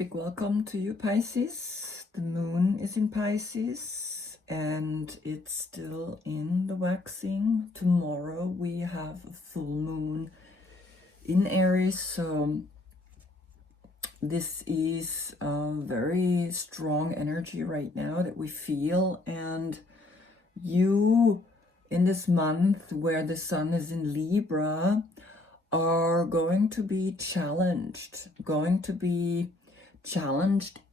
Big welcome to you, Pisces. The moon is in Pisces and it's still in the waxing. Tomorrow we have a full moon in Aries, so this is a very strong energy right now that we feel. And you, in this month where the sun is in Libra, are going to be challenged,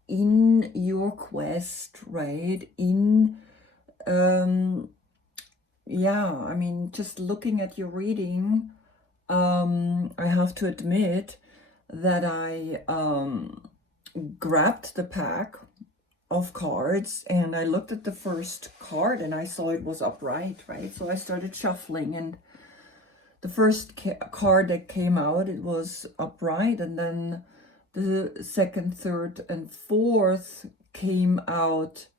in your quest, right? I mean, just looking at your reading, I have to admit that I grabbed the pack of cards and I looked at the first card and I saw it was upright, right? So I started shuffling, and the first card that came out, it was upright, and then the second, third, and fourth came out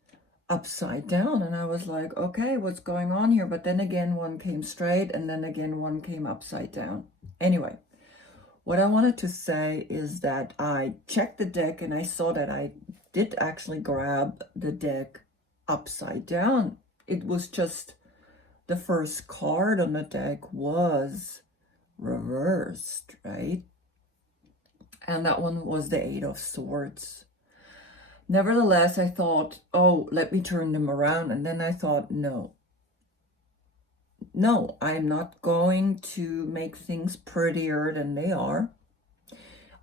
upside down. And I was like, okay, what's going on here? But then again, one came straight, and then again, one came upside down. Anyway, what I wanted to say is that I checked the deck and I saw that I did actually grab the deck upside down. It was just the first card on the deck was reversed, right? And that one was the Eight of Swords. Nevertheless, I thought, oh, let me turn them around. And then I thought, no, I'm not going to make things prettier than they are.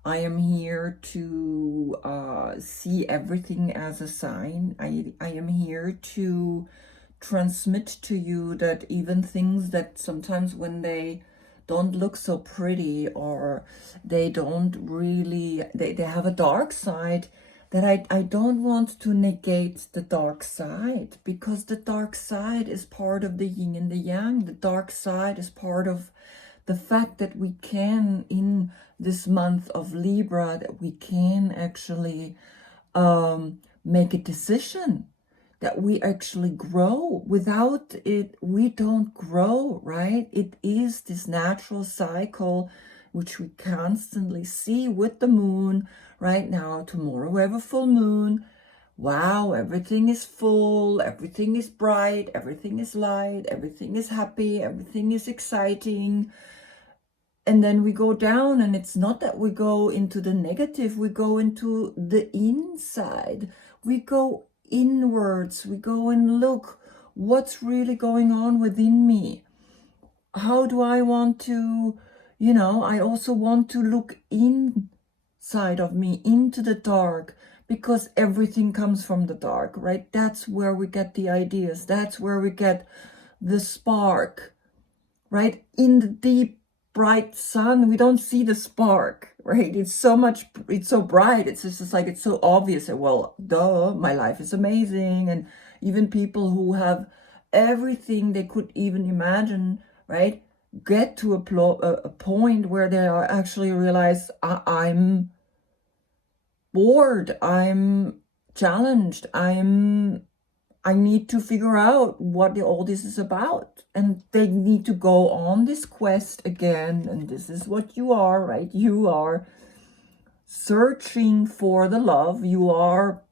I am here to see everything as a sign. I am here to transmit to you that even things that sometimes when they don't look so pretty, or they don't really, they have a dark side, that I don't want to negate the dark side, because the dark side is part of the yin and the yang. The dark side is part of the fact that we can, in this month of Libra, that we can actually make a decision, that we actually grow. Without it, we don't grow, right? It is this natural cycle, which we constantly see with the moon. Right now, tomorrow we have a full moon. Wow, everything is full, everything is bright, everything is light, everything is happy, everything is exciting. And then we go down, and it's not that we go into the negative, we go into the inside. We go inwards, we go and look what's really going on within me. How do I want to, I also want to look inside of me, into the dark, because everything comes from the dark, right? That's where we get the ideas. That's where we get the spark, right? In the deep, bright sun, we don't see the spark, right? It's so bright. It's just like, it's so obvious that, well, duh, my life is amazing. And even people who have everything they could even imagine, right, get to a point where they are actually realize, I'm bored, I'm challenged, I need to figure out what all this is about. And they need to go on this quest again. And this is what you are, right? You are searching for the love. You are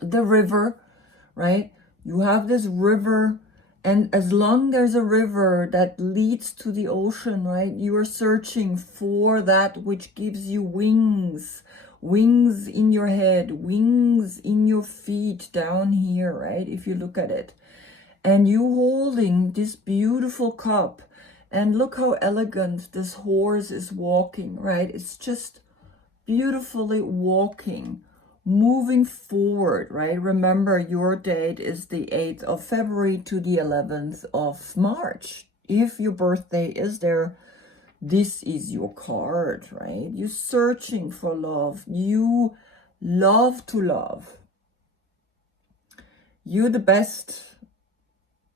the river, right? You have this river. And as long there's a river that leads to the ocean, right? You are searching for that which gives you wings. Wings in your head, wings in your feet down here, right? If you look at it. And you holding this beautiful cup. And look how elegant this horse is walking, right? It's just beautifully walking, moving forward, right? Remember, your date is the 8th of February to the 11th of March. If your birthday is there, this is your card, right? You're searching for love. You love to love. You're the best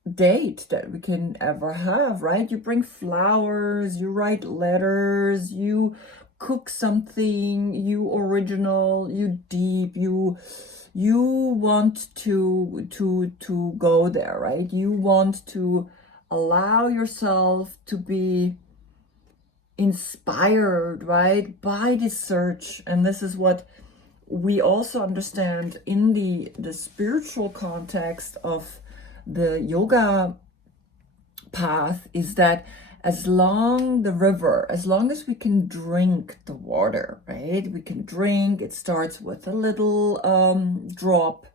date that we can ever have, right? You bring flowers, you write letters, you cook something, you original, you deep, you want to go there, right? You want to allow yourself to be inspired, right, by this search. And this is what we also understand in the spiritual context of the yoga path is that as long as we can drink the water, right? We can drink, it starts with a little drop,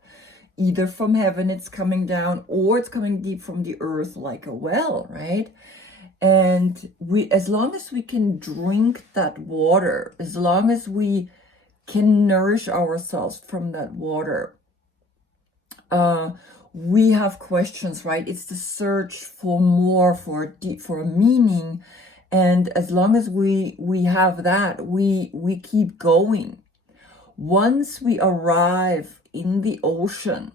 either from heaven it's coming down, or it's coming deep from the earth like a well, right? And as long as we can drink that water, as long as we can nourish ourselves from that water, we have questions, right? It's the search for more, for a meaning. And as long as we have that, we keep going. Once we arrive in the ocean,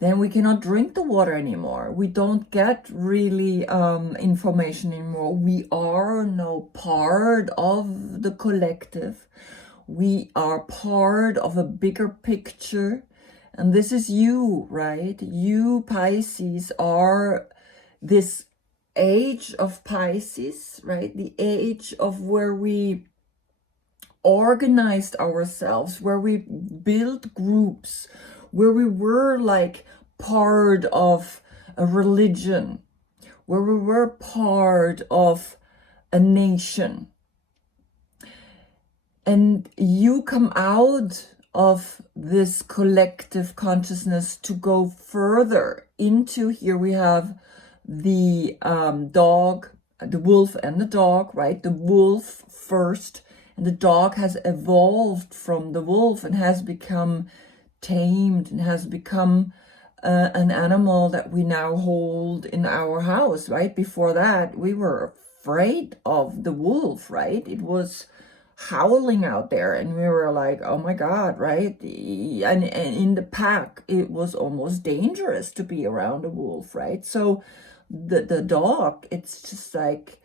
then we cannot drink the water anymore. We don't get really information anymore. We are now part of the collective. We are part of a bigger picture. And this is you, right? You, Pisces, are this age of Pisces, right? The age of where we organized ourselves, where we built groups, where we were like part of a religion, where we were part of a nation. And you come out of this collective consciousness to go further into, here we have the dog, the wolf and the dog, right? The wolf first, and the dog has evolved from the wolf and has become tamed and has become an animal that we now hold in our house, right? Before that, we were afraid of the wolf, right? It was howling out there and we were like, oh my God, right? And in the pack, it was almost dangerous to be around a wolf, right? So the dog, it's just like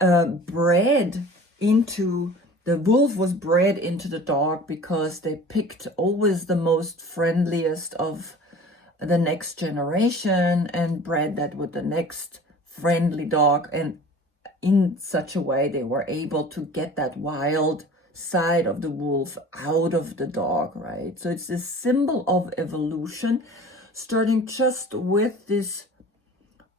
bred into, the wolf was bred into the dog because they picked always the most friendliest of the next generation and bred that with the next friendly dog, and in such a way they were able to get that wild side of the wolf out of the dog, right? So it's this symbol of evolution, starting just with this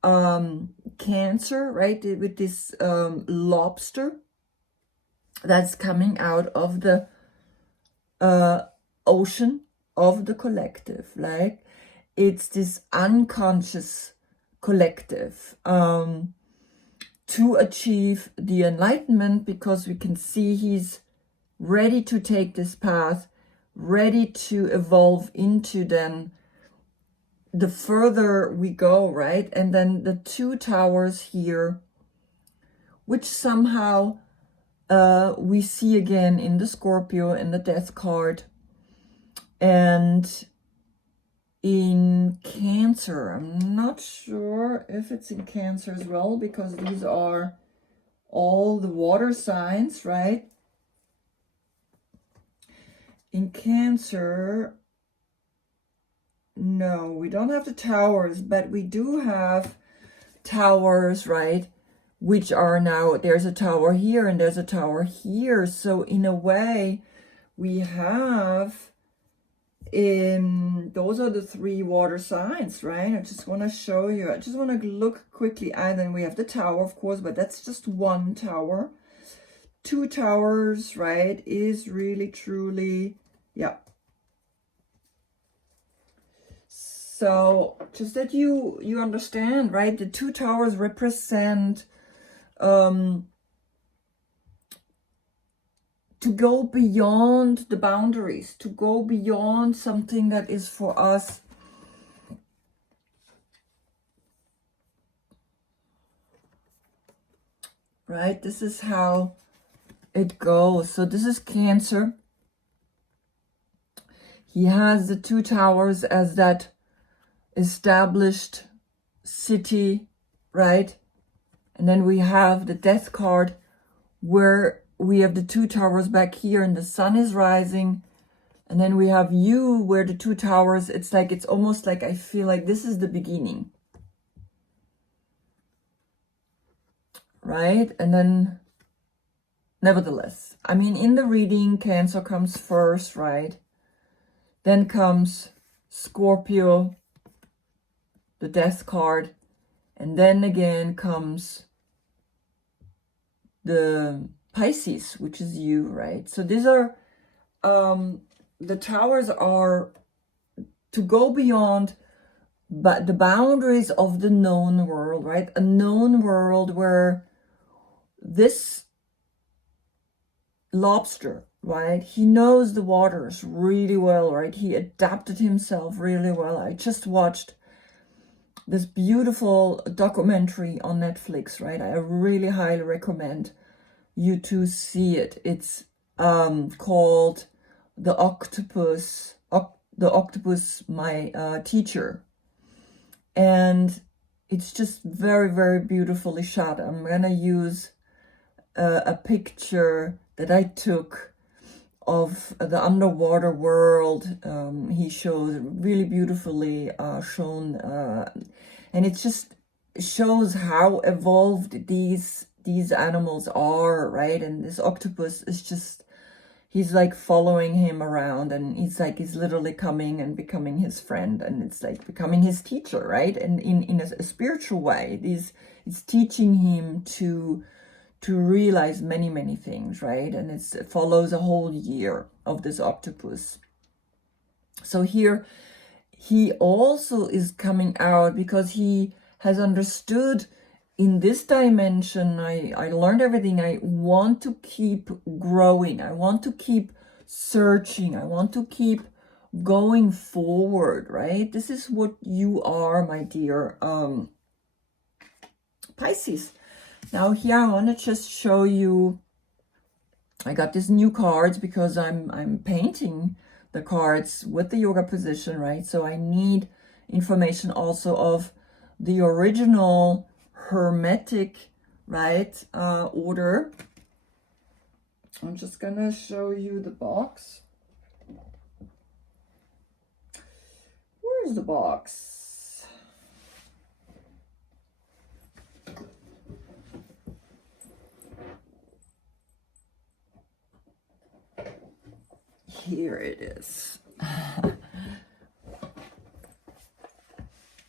Cancer, right? With this lobster that's coming out of the ocean of the collective. Like, it's this unconscious collective to achieve the enlightenment, because we can see he's ready to take this path, ready to evolve into then the further we go, right? And then the two towers here, which somehow we see again in the Scorpio and the Death card, and in Cancer. I'm not sure if it's in Cancer as well, because these are all the water signs, right? In Cancer, no, we don't have the towers, but we do have towers, right? Which are now, there's a tower here and there's a tower here. So in a way, we have, those are the three water signs, right? I just want to show you. I just want to look quickly. And then we have the tower, of course, but that's just one tower. Two towers, right, is really, truly, yeah. So just that you understand, right? The two towers represent to go beyond the boundaries, to go beyond something that is for us right? This is how it goes. So this is Cancer. He has the two towers as that established city, right? And then we have the Death card, where we have the two towers back here and the sun is rising. And then we have you, where the two towers, it's like, it's almost like, I feel like this is the beginning, right? And then nevertheless, I mean, in the reading, Cancer comes first, right? Then comes Scorpio, the Death card, and then again comes the Pisces, which is you, right? So these are, the towers are to go beyond but the boundaries of the known world, right? A known world where this lobster, right? He knows the waters really well, right? He adapted himself really well. I just watched this beautiful documentary on Netflix, right? I really highly recommend you to see it. It's called The Octopus, My Teacher. And it's just very, very beautifully shot. I'm gonna use a picture that I took of the underwater world. He shows really beautifully shown, and it just shows how evolved these animals are, right? And this octopus is just, he's like following him around, and he's literally coming and becoming his friend, and it's like becoming his teacher, right? And in a spiritual way, it's teaching him to realize many, many things, right? And it follows a whole year of this octopus. So here he also is coming out because he has understood in this dimension, I learned everything. I want to keep growing. I want to keep searching. I want to keep going forward, right? This is what you are, my dear Pisces. Now here I want to just show you, I got these new cards because I'm painting the cards with the yoga position, right? So I need information also of the original Hermetic, right, order. I'm just gonna show you the box. Where's the box? Here it is.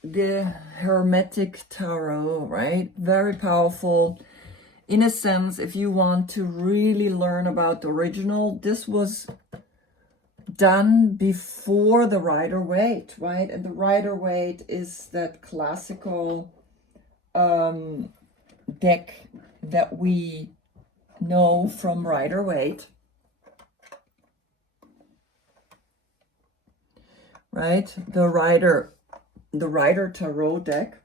The Hermetic Tarot, right? Very powerful. In a sense, if you want to really learn about the original, this was done before the Rider-Waite, right? And the Rider-Waite is that classical deck that we know from Rider-Waite. Right? The Rider Tarot deck.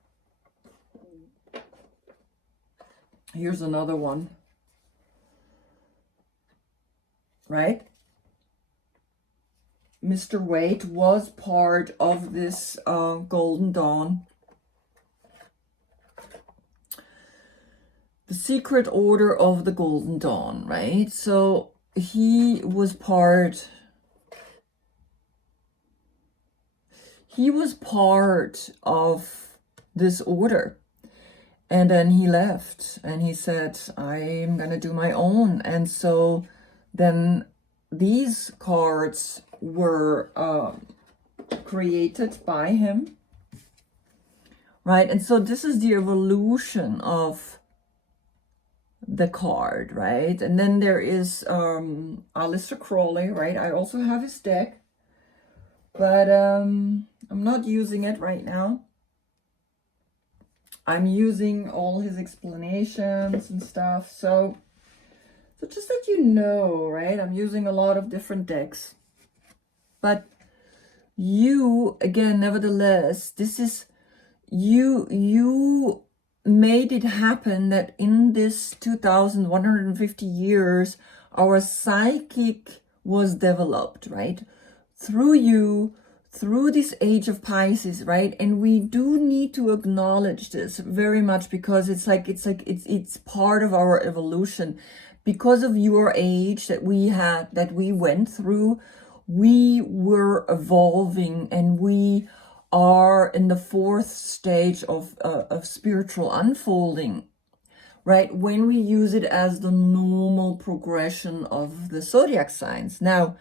Here's another one. Right? Mr. Waite was part of this Golden Dawn. The Secret Order of the Golden Dawn, right? So he was part of this order, and then he left and he said, I'm gonna do my own. And so then these cards were created by him, right? And so this is the evolution of the card, right? And then there is Aleister Crowley, right? I also have his deck, but I'm not using it right now. I'm using all his explanations and stuff. So just that you know, right? I'm using a lot of different decks. But you, again, nevertheless, this is, you made it happen that in this 2,150 years, our psychic was developed, right? Through you, through this age of Pisces, right? And we do need to acknowledge this very much because it's part of our evolution. Because of your age that we went through, we were evolving, and we are in the fourth stage of spiritual unfolding, right? When we use it as the normal progression of the zodiac signs. Now,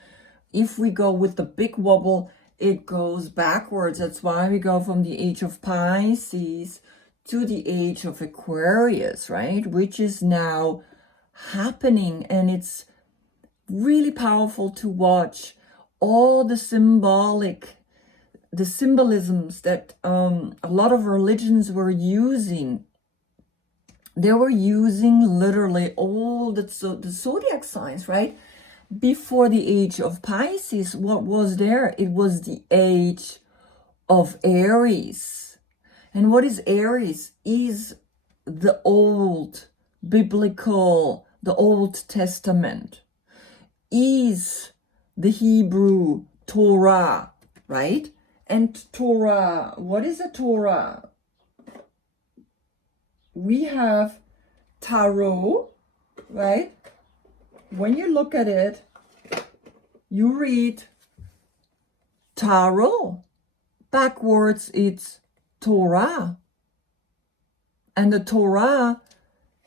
if we go with the big wobble, it goes backwards. That's why we go from the age of Pisces to the age of Aquarius, right? Which is now happening, and it's really powerful to watch all the symbolisms that a lot of religions were using. They were using literally all the zodiac signs, right? Before the age of Pisces, what was there? It was the age of Aries. And what is Aries? Is the old biblical, the Old Testament, is the Hebrew Torah, right? And Torah, what is a Torah? We have tarot, right? When you look at it, you read tarot. Backwards, it's Torah. And the Torah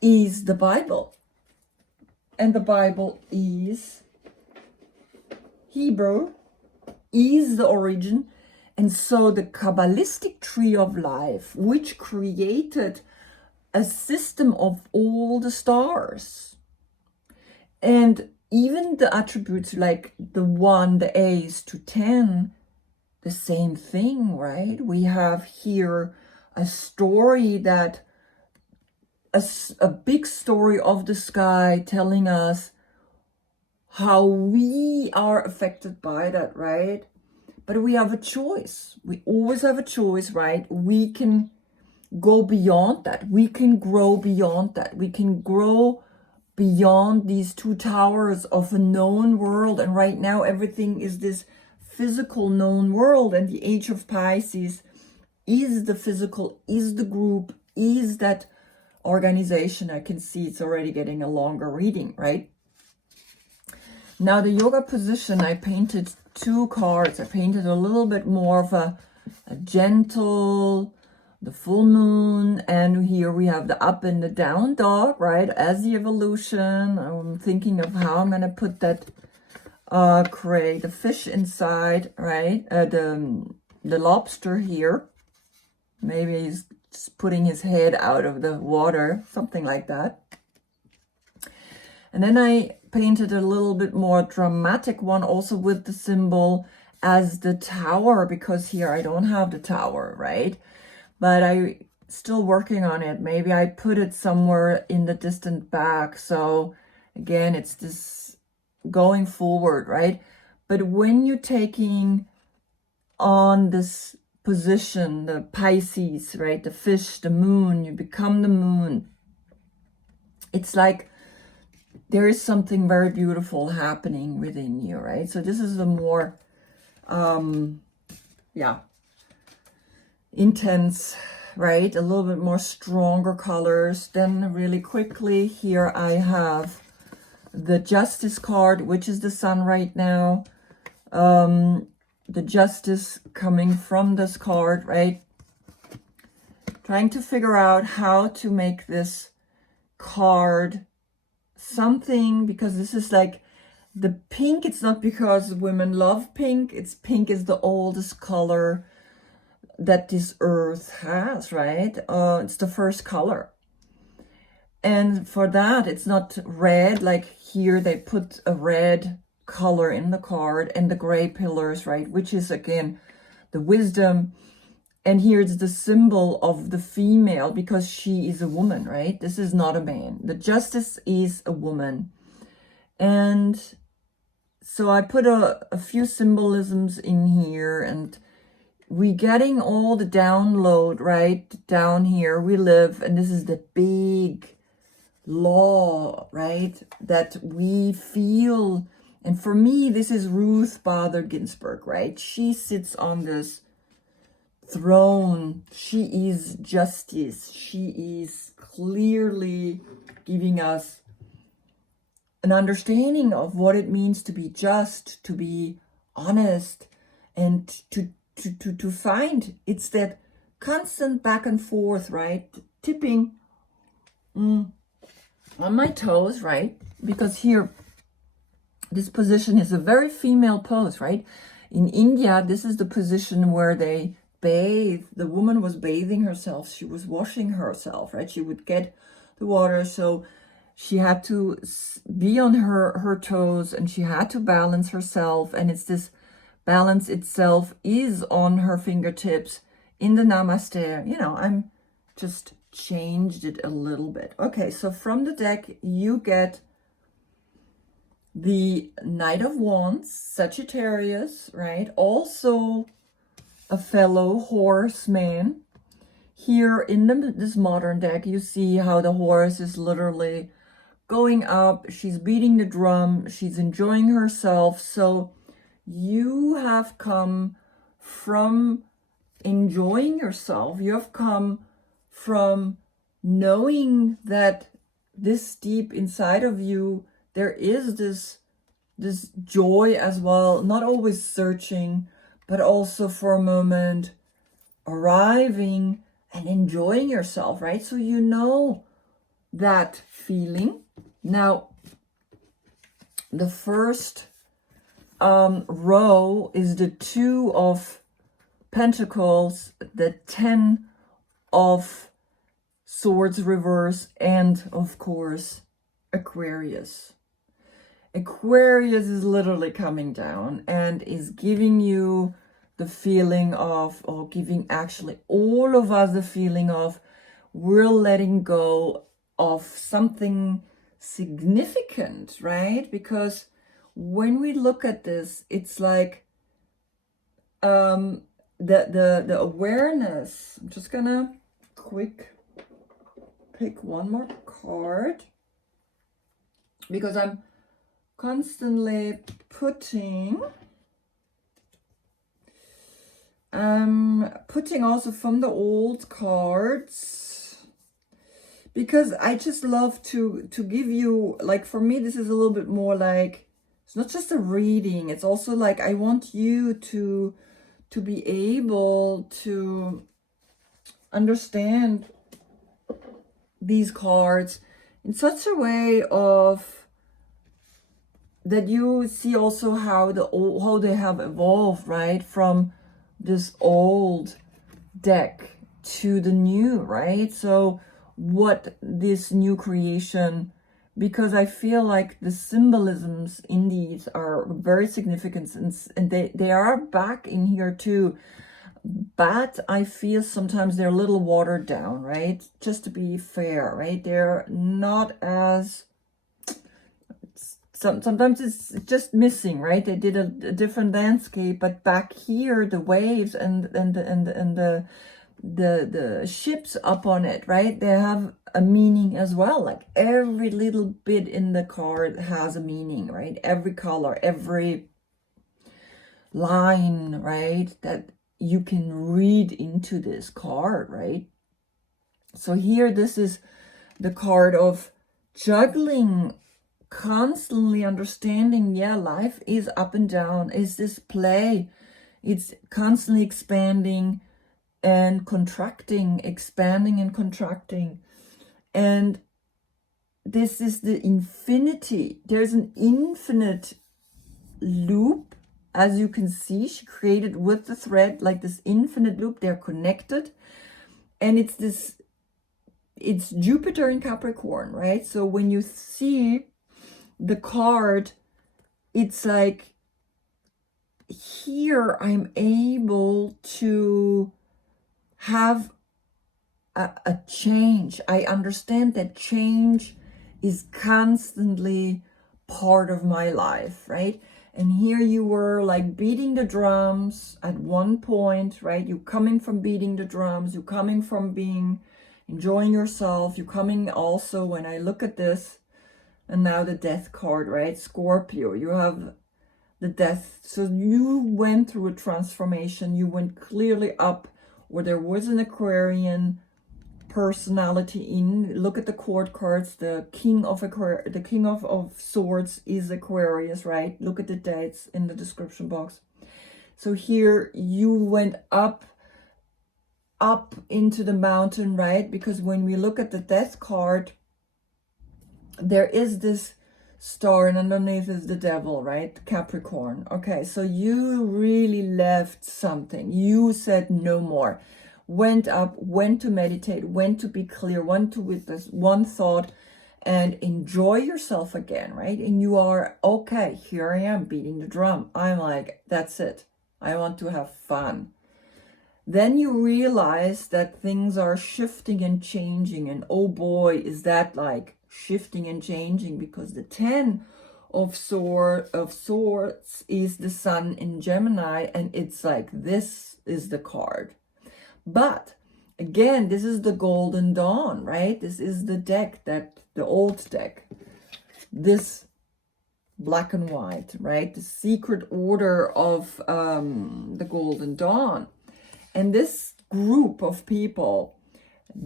is the Bible. And the Bible is Hebrew, is the origin. And so the Kabbalistic tree of life, which created a system of all the stars, and even the attributes like the 1, the A's to 10, the same thing, right? We have here a story that, a big story of the sky telling us how we are affected by that, right? But we have a choice. We always have a choice, right? We can go beyond that. We can grow beyond that. We can grow beyond these two towers of a known world. And right now, everything is this physical known world. And the age of Pisces is the physical, is the group, is that organization. I can see it's already getting a longer reading, right? Now, the yoga position, I painted 2 cards. I painted a little bit more of a gentle, the full moon, and here we have the up and the down dog, right, as the evolution. I'm thinking of how I'm going to put that, create the fish inside, right, the lobster here. Maybe he's just putting his head out of the water, something like that. And then I painted a little bit more dramatic one also with the symbol as the tower, because here I don't have the tower, right? But I still working on it. Maybe I put it somewhere in the distant back. So again, it's this going forward, right? But when you're taking on this position, the Pisces, right? The fish, the moon, you become the moon. It's like there is something very beautiful happening within you, right? So this is a more, intense, right? A little bit more stronger colors. Then really quickly, here I have the Justice card, which is the sun right now. The Justice coming from this card, right? Trying to figure out how to make this card something, because this is like the pink. It's not because women love pink. It's pink is the oldest color that this earth has, right? It's the first color. And for that, it's not red, like here they put a red color in the card, and the gray pillars, right? Which is again, the wisdom. And here it's the symbol of the female, because she is a woman, right? This is not a man. The Justice is a woman. And so I put a few symbolisms in here, and we getting all the download, right? Down here we live, and this is the big law, right? That we feel. And for me, this is Ruth Bader Ginsburg, right? She sits on this throne. She is justice. She is clearly giving us an understanding of what it means to be just, to be honest, and to find. It's that constant back and forth, right? Tipping. on my toes, right? Because here, this position is a very female pose, right? In India, this is the position where they bathe. The woman was bathing herself. She was washing herself, right? She would get the water. So she had to be on her toes, and she had to balance herself. And it's this balance itself is on her fingertips in the namaste. You know, I'm just changed it a little bit. Okay, so from the deck, you get the Knight of Wands, Sagittarius, right? Also a fellow horseman. Here in this modern deck, you see how the horse is literally going up. She's beating the drum. She's enjoying herself. So you have come from enjoying yourself. You have come from knowing that this deep inside of you, there is this joy as well, not always searching, but also for a moment arriving and enjoying yourself, right? So you know that feeling. Now, the first row is the 2 of Pentacles, the 10 of Swords reverse, and of course, Aquarius. Aquarius is literally coming down and is giving you the feeling of, or giving actually all of us the feeling of, we're letting go of something significant, right? Because when we look at this, it's like the awareness. I'm just gonna quick pick one more card, because I'm constantly putting also from the old cards, because I just love to give you, like, for me this is a little bit more like, it's not just a reading, it's also like I want you to be able to understand these cards in such a way of that you see also how they have evolved, right, from this old deck to the new, right? So what this new creation, because I feel like the symbolisms in these are very significant, and they are back in here too, but I feel sometimes they're a little watered down, right? Just to be fair, right? They're not as, sometimes it's just missing, right? They did a different landscape, but back here, the waves and the ships up on it, right? They have a meaning as well. Like every little bit in the card has a meaning, right? Every color, every line, right? That you can read into this card, right? So here, this is the card of juggling, constantly understanding, yeah, life is up and down, is this play, it's constantly expanding and contracting, expanding and contracting. And this is the infinity. There's an infinite loop. As you can see, she created with the thread, like this infinite loop. They're connected. And it's Jupiter in Capricorn, right? So when you see the card, it's like, here I'm able to have a change. I understand that change is constantly part of my life, right? And here you were like beating the drums at one point, right? You're coming from beating the drums, you're coming from enjoying yourself, you're coming also, when I look at this, and now the death card, right? Scorpio, you have the death. So you went through a transformation, you went clearly up, or there was an Aquarian personality in. Look at the court cards. The king of swords is Aquarius, right? Look at the dates in the description box. So here you went up into the mountain, right? Because when we look at the death card, there is this star, and underneath is the devil, right? Capricorn. Okay, so you really left something. You said no more. Went up, went to meditate, went to be clear, went to with this one thought and enjoy yourself again, right? And you are, okay, here I am beating the drum. I'm like, that's it. I want to have fun. Then you realize that things are shifting and changing, and oh boy, is that like shifting and changing, because the 10 of swords is the sun in Gemini, and it's like, this is the card. But again, this is the golden dawn, right? This is the deck, that the old deck, this black and white, right? The secret order of the golden dawn. And this group of people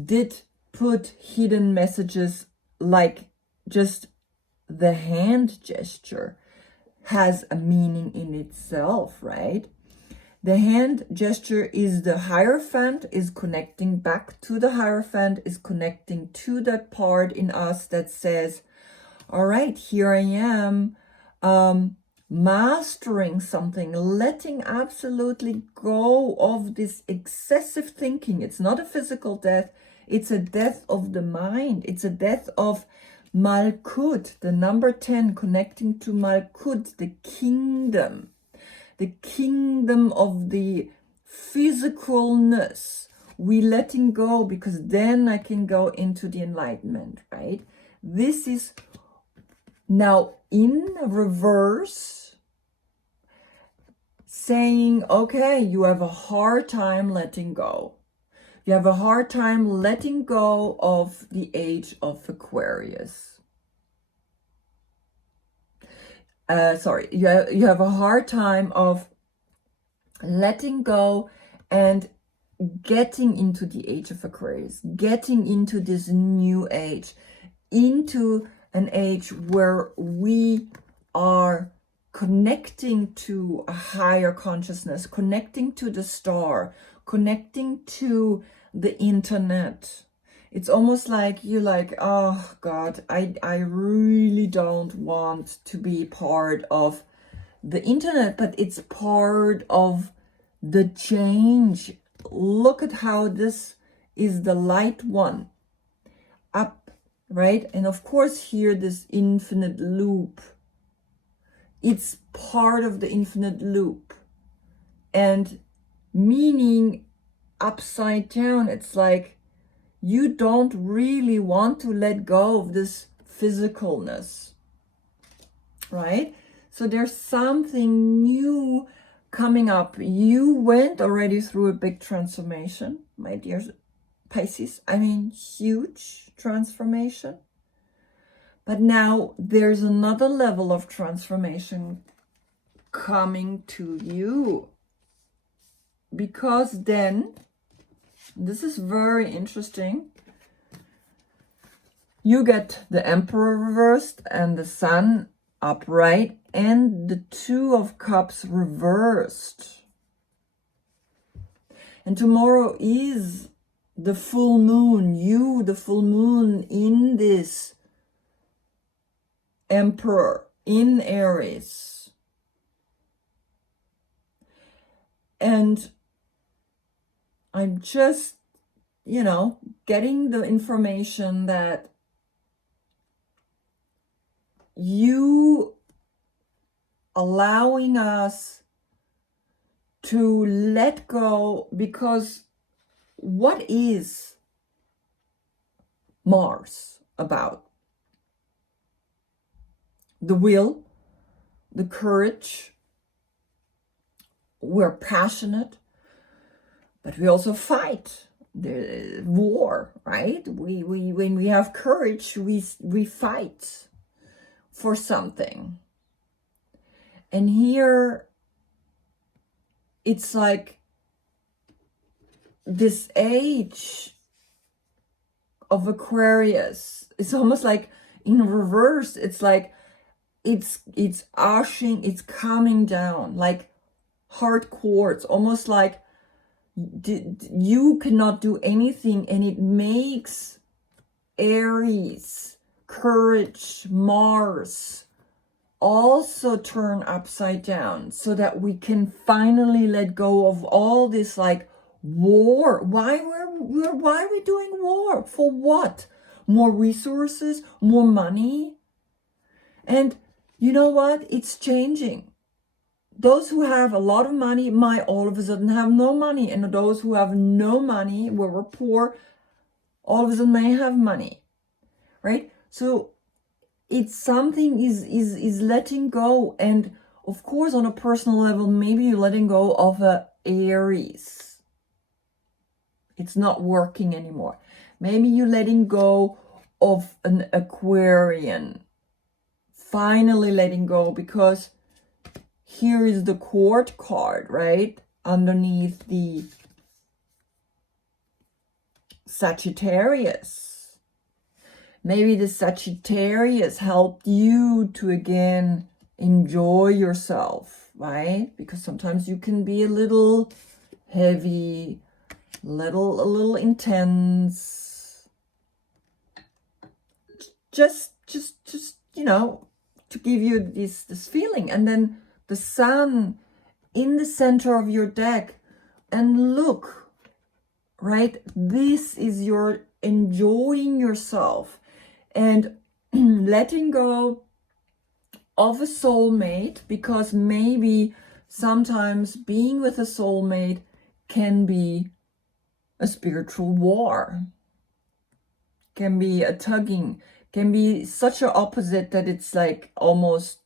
did put hidden messages, like just the hand gesture has a meaning in itself, right? The hand gesture is the Hierophant, is connecting back to the Hierophant, is connecting to that part in us that says, all right, here I am, mastering something, letting absolutely go of this excessive thinking. It's not a physical death, it's a death of the mind. It's a death of Malkut, the number 10, connecting to Malkut, the kingdom of the physicalness. We letting go, because then I can go into the enlightenment, right? This is now in reverse, saying, okay, you have a hard time letting go. You have a hard time letting go of the age of Aquarius. You have a hard time of letting go and getting into the age of Aquarius, getting into this new age, into an age where we are connecting to a higher consciousness, connecting to the star, connecting to the internet. It's almost like you're like, oh God, I really don't want to be part of the internet, but it's part of the change. Look at how this is the light one up, right? And of course here, this infinite loop, it's part of the infinite loop. And meaning upside down, it's like you don't really want to let go of this physicalness, right? So there's something new coming up. You went already through a big transformation, my dear Pisces. I mean, huge transformation. But now there's another level of transformation coming to you. Because then, this is very interesting, you get the Emperor reversed and the Sun upright and the Two of Cups reversed. And tomorrow is the full moon, the full moon in this Emperor in Aries. And I'm just, getting the information that you allowing us to let go, because what is Mars about? The will, the courage. We're passionate, but we also fight. The war, right? We when we have courage, we fight for something. And here it's like this age of Aquarius, it's almost like in reverse. It's like it's ushing, it's coming down like hard quartz, almost like you cannot do anything, and it makes Aries courage, Mars, also turn upside down so that we can finally let go of all this like war. Why are we doing war? For what? More resources, more money? And you know what? It's changing. Those who have a lot of money might all of a sudden have no money. And those who have no money, where we're poor, all of a sudden may have money. Right? So it's something is letting go. And of course, on a personal level, maybe you're letting go of a Aries. It's not working anymore. Maybe you're letting go of an Aquarian. Finally letting go, because here is the court card, right? Underneath the Sagittarius. Maybe the Sagittarius helped you to again enjoy yourself, right? Because sometimes you can be a little heavy, a little intense. Just you know, to give you this feeling. And then the sun in the center of your deck, and look, right? This is your enjoying yourself and letting go of a soulmate, because maybe sometimes being with a soulmate can be a spiritual war, can be a tugging, can be such an opposite that it's like almost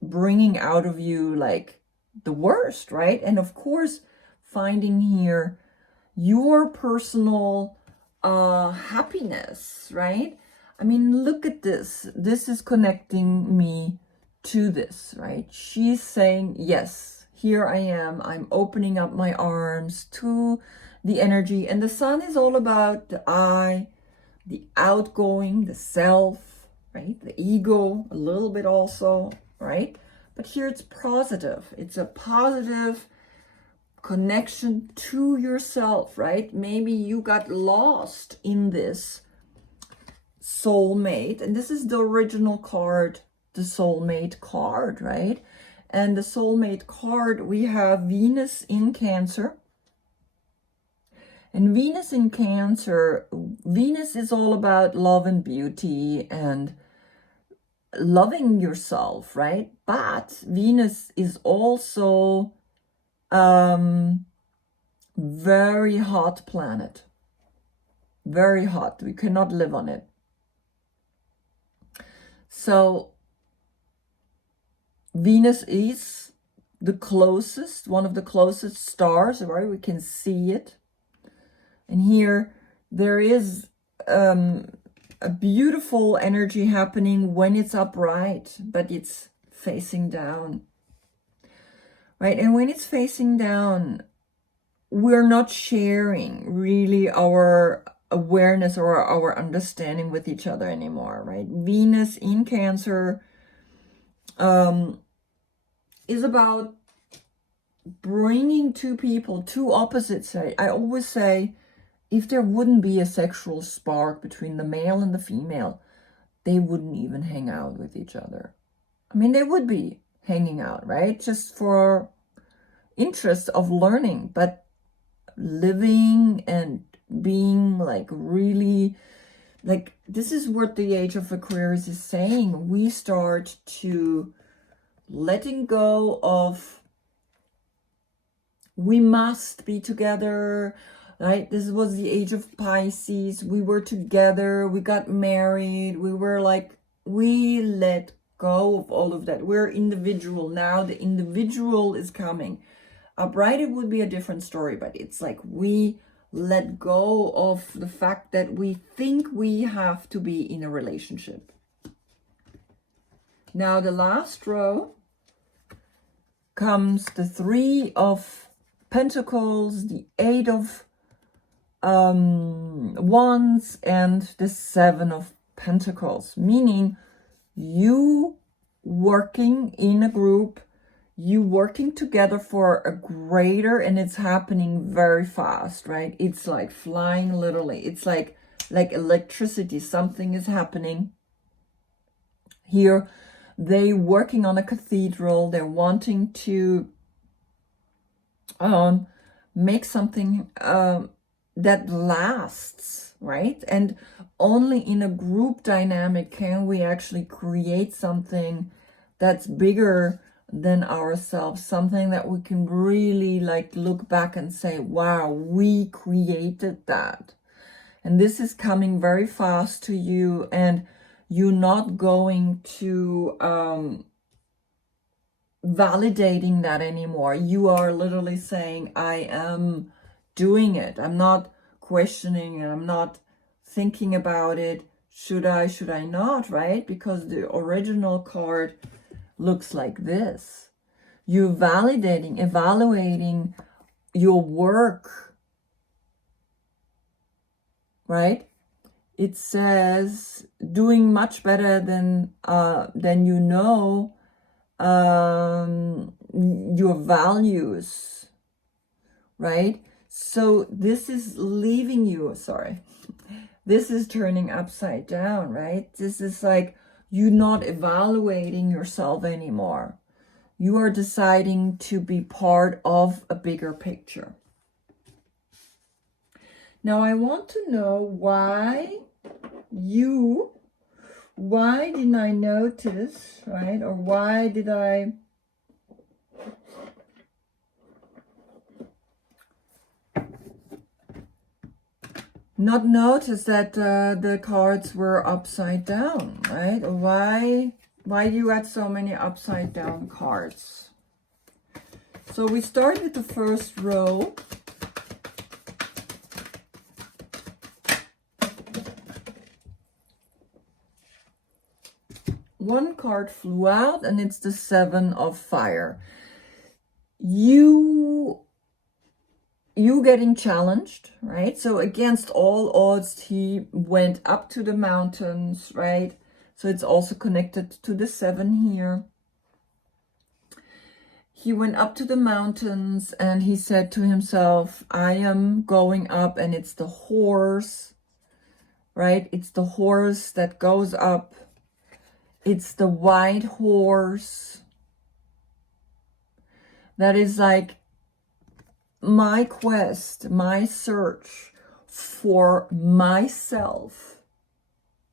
bringing out of you like the worst, right? And of course, finding here your personal happiness, right? I mean, look at this. This is connecting me to this, right? She's saying, yes, here I am. I'm opening up my arms to the energy. And the sun is all about the I, the outgoing, the self, right? The ego, a little bit also, right? But here it's positive. It's a positive connection to yourself, right? Maybe you got lost in this soulmate. And this is the original card, the soulmate card, right? And the soulmate card, we have Venus in Cancer. And Venus in Cancer, Venus is all about love and beauty and loving yourself, right? But Venus is also very hot planet. Very hot. We cannot live on it. So Venus is the closest, one of the closest stars, right? We can see it. And here there is a beautiful energy happening when it's upright, but it's facing down, right? And when it's facing down, we're not sharing really our awareness or our understanding with each other anymore, right? Venus in Cancer is about bringing two people, two opposites. I always say, if there wouldn't be a sexual spark between the male and the female, they wouldn't even hang out with each other. I mean, they would be hanging out, right? Just for interest of learning, but living and being like really, like, this is what the age of Aquarius is saying. We start to letting go of, we must be together, right? This was the age of Pisces. We were together, we got married, we were like, we let go of all of that. We're individual now. The individual is coming. Upright, it would be a different story, but it's like we let go of the fact that we think we have to be in a relationship. Now the last row comes the 3 of Pentacles, the 8 of Wands, and the 7 of Pentacles, meaning you working in a group, you working together for a greater, and it's happening very fast, right? It's like flying, literally. It's like electricity. Something is happening. Here, they working on a cathedral. They're wanting to make something that lasts, right? And only in a group dynamic can we actually create something that's bigger than ourselves, something that we can really like look back and say, wow, we created that. And this is coming very fast to you, and you're not going to validating that anymore. You are literally saying, I am doing it. I'm not questioning, and I'm not thinking about it. Should I not, right? Because the original card looks like this. You're validating, evaluating your work, right? It says doing much better than you know, your values, right? So this is leaving you, sorry, this is turning upside down, right? This is like you not evaluating yourself anymore. You are deciding to be part of a bigger picture. Now I want to know why didn't I notice, right? Or why did I not notice that the cards were upside down, right? Why do you had so many upside down cards? So we start with the first row. One card flew out, and it's the Seven of Fire. You getting challenged, right? So against all odds, he went up to the mountains, right? So it's also connected to the 7 here. He went up to the mountains and he said to himself, I am going up, and it's the horse, right? It's the horse that goes up. It's the white horse. That is like my quest, my search for myself.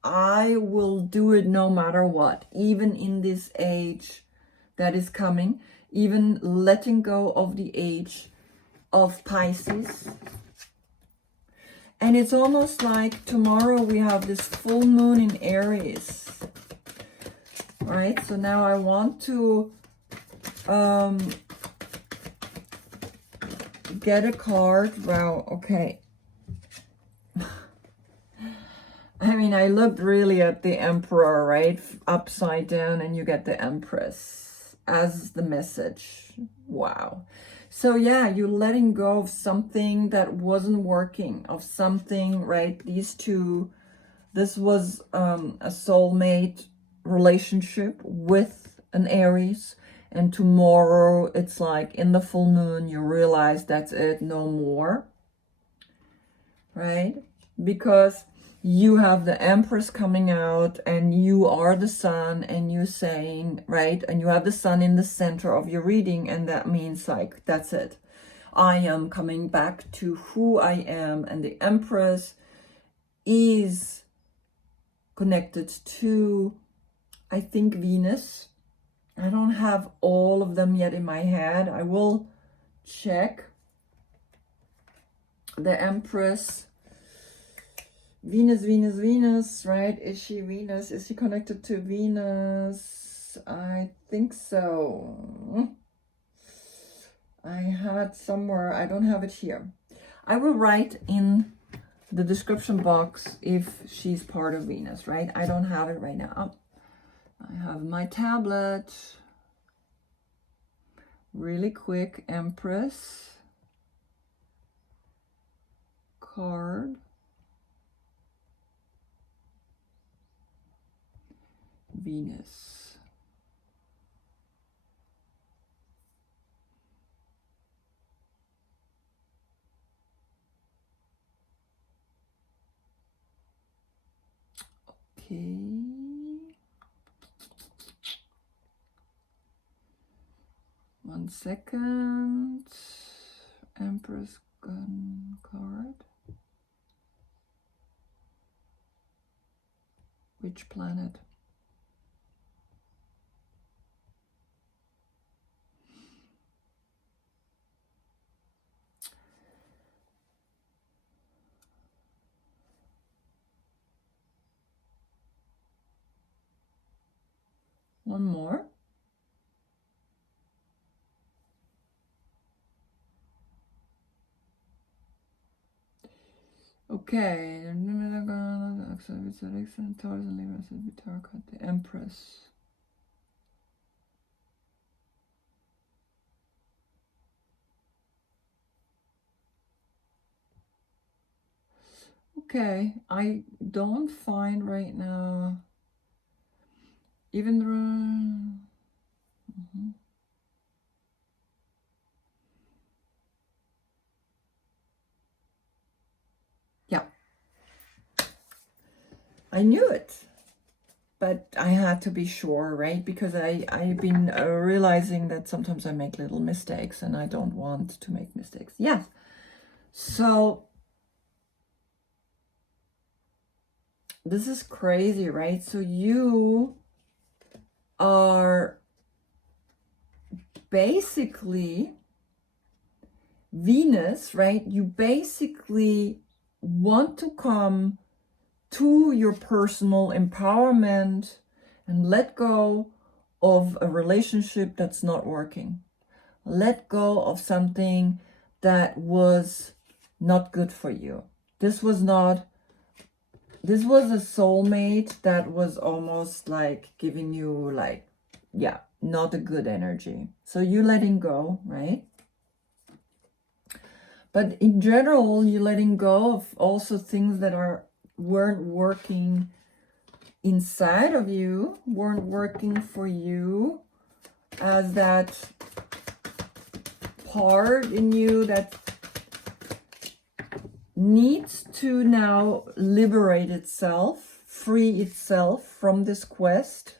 I will do it no matter what, even in this age that is coming, even letting go of the age of Pisces. And it's almost like tomorrow we have this full moon in Aries. All right, so now I want to get a card. Wow, okay. I mean, I looked really at the Emperor, right? Upside down, and you get the Empress as the message. Wow. So yeah, you're letting go of something that wasn't working, of something, right? These two, this was a soulmate relationship with an Aries, and tomorrow it's like in the full moon you realize that's it, no more, right? Because you have the Empress coming out, and you are the sun, and you're saying, right, and you have the sun in the center of your reading, and that means like that's it, I am coming back to who I am. And the Empress is connected to, I think, Venus. I don't have all of them yet in my head. I will check. The Empress, Venus, right? Is she Venus? Is she connected to Venus? I think so. I had somewhere, I don't have it here. I will write in the description box if she's part of Venus, right? I don't have it right now. I have my tablet. Really quick, Empress card. Venus. Okay. 1 second. Empress card. Which planet? One more. Okay. The Empress. Okay, I don't find right now even yeah, I knew it, but I had to be sure, right? Because I've been realizing that sometimes I make little mistakes and I don't want to make mistakes. Yeah, so this is crazy, right? So you are basically Venus, right? You basically want to come to your personal empowerment and let go of a relationship that's not working. Let go of something that was not good for you. This was a soulmate that was almost like giving you like, yeah, not a good energy. So you letting go, right? But in general, you're letting go of also things that weren't working inside of you, weren't working for you, as that part in you that needs to now liberate itself, free itself from this quest.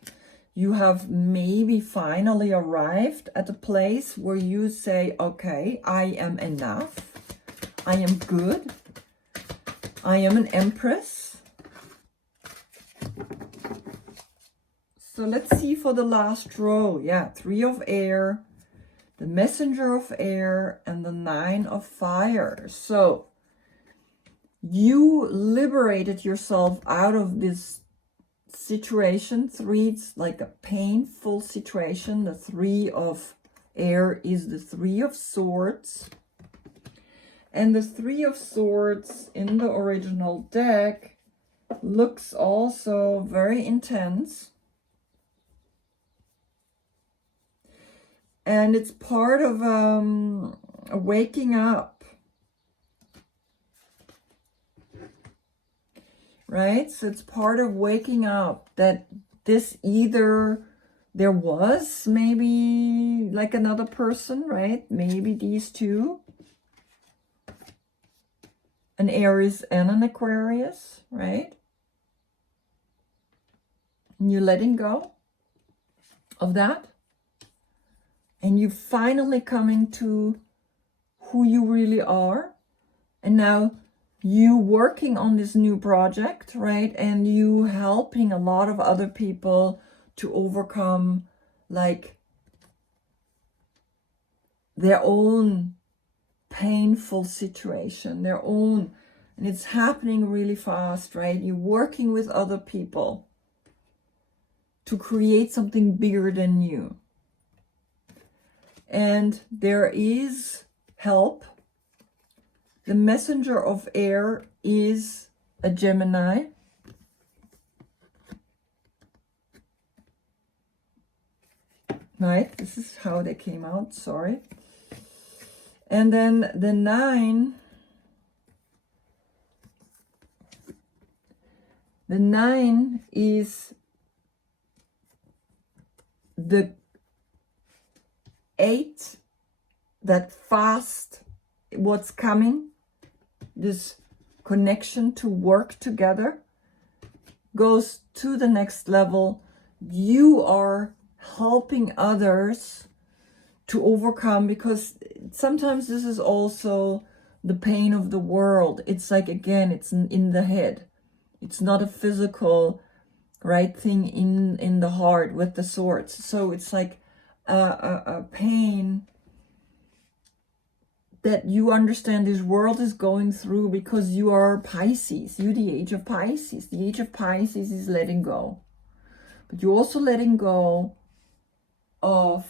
You have maybe finally arrived at a place where you say, okay, I am enough. I am good. I am an Empress. So let's see for the last row. Yeah, 3 of air, the messenger of air, and the 9 of fire. So you liberated yourself out of this situation. 3, it's like a painful situation. The 3 of air is the 3 of swords. And the 3 of swords in the original deck looks also very intense. And it's part of a waking up. Right? So it's part of waking up that this either there was maybe like another person, right? Maybe these two. An Aries and an Aquarius, right? And you're letting go of that. And you finally coming to who you really are. And now you working on this new project, right? And you helping a lot of other people to overcome like their own painful situation, their own, and it's happening really fast, right? You're working with other people to create something bigger than you. And there is help. The messenger of air is a Gemini. Right? This is how they came out, sorry. And then the 9, the 9 is the 8, that fast, what's coming, this connection to work together goes to the next level. You are helping others to overcome, because sometimes this is also the pain of the world. It's like, again, it's in the head. It's not a physical, right, thing in the heart with the swords. So it's like a pain that you understand this world is going through because you are Pisces. You're the age of Pisces. The age of Pisces is letting go. But you're also letting go of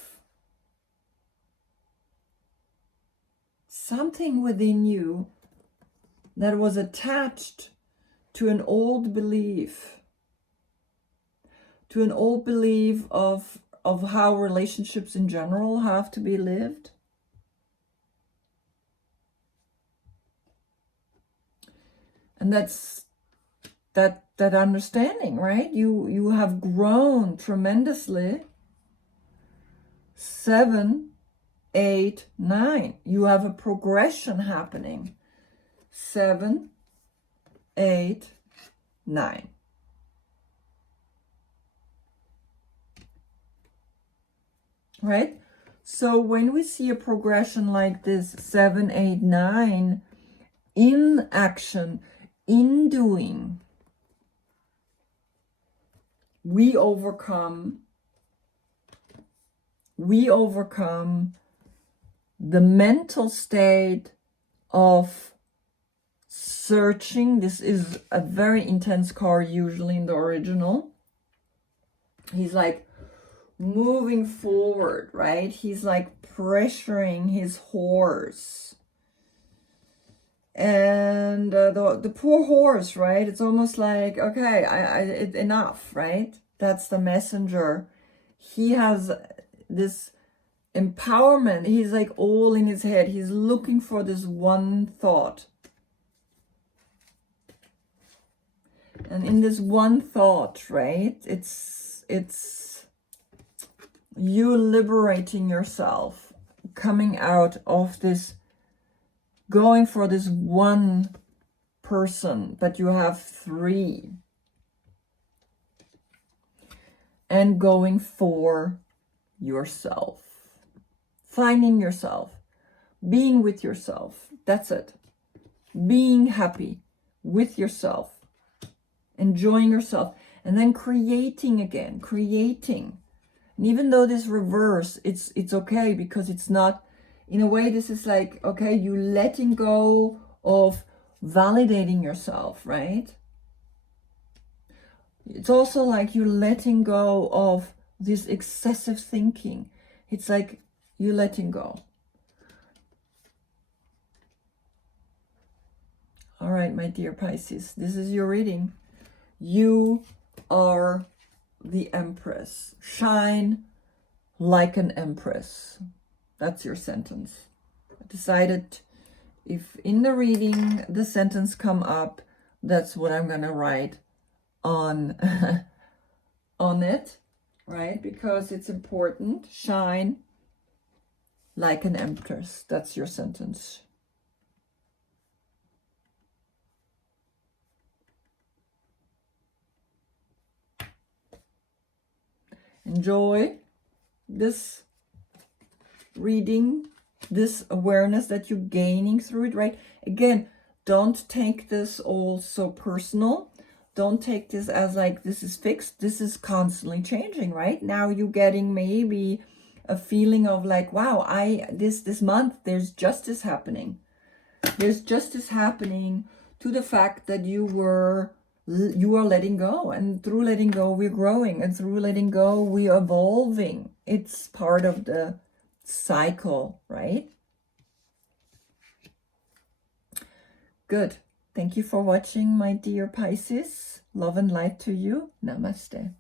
something within you that was attached to an old belief, of how relationships in general have to be lived. And that's that understanding, right? You have grown tremendously. 7, 8, 9. You have a progression happening. 7, 8, 9. Right? So when we see a progression like this, 7, 8, 9, in action, in doing, we overcome the mental state of searching. This is a very intense card, usually in the original. He's like moving forward, right? He's like pressuring his horse. And the poor horse, right? It's almost like, okay, enough, right? That's the messenger. He has this empowerment. He's like all in his head. He's looking for this one thought. And in this one thought, right? It's you liberating yourself, coming out of this, going for this one person, but you have 3. And going for yourself. Finding yourself. Being with yourself. That's it. Being happy with yourself. Enjoying yourself. And then creating again. Creating. And even though this reverse, it's okay, because it's not, in a way, this is like, okay, you letting go of validating yourself, right? It's also like you letting go of this excessive thinking. It's like you letting go. All right, my dear Pisces, this is your reading. You are the Empress. Shine like an Empress. That's your sentence. I decided if in the reading the sentence come up, that's what I'm going to write on on it, right? Because it's important. Shine like an Empress. That's your sentence. Enjoy this reading, this awareness that you're gaining through it, right? Again, don't take this all so personal. Don't take this as like this is fixed. This is constantly changing, right? Now you're getting maybe a feeling of like, wow, this month there's justice happening. There's justice happening to the fact that you are letting go, and through letting go we're growing, and through letting go we're evolving. It's part of the cycle, right? Good. Thank you for watching, my dear Pisces. Love and light to you. Namaste.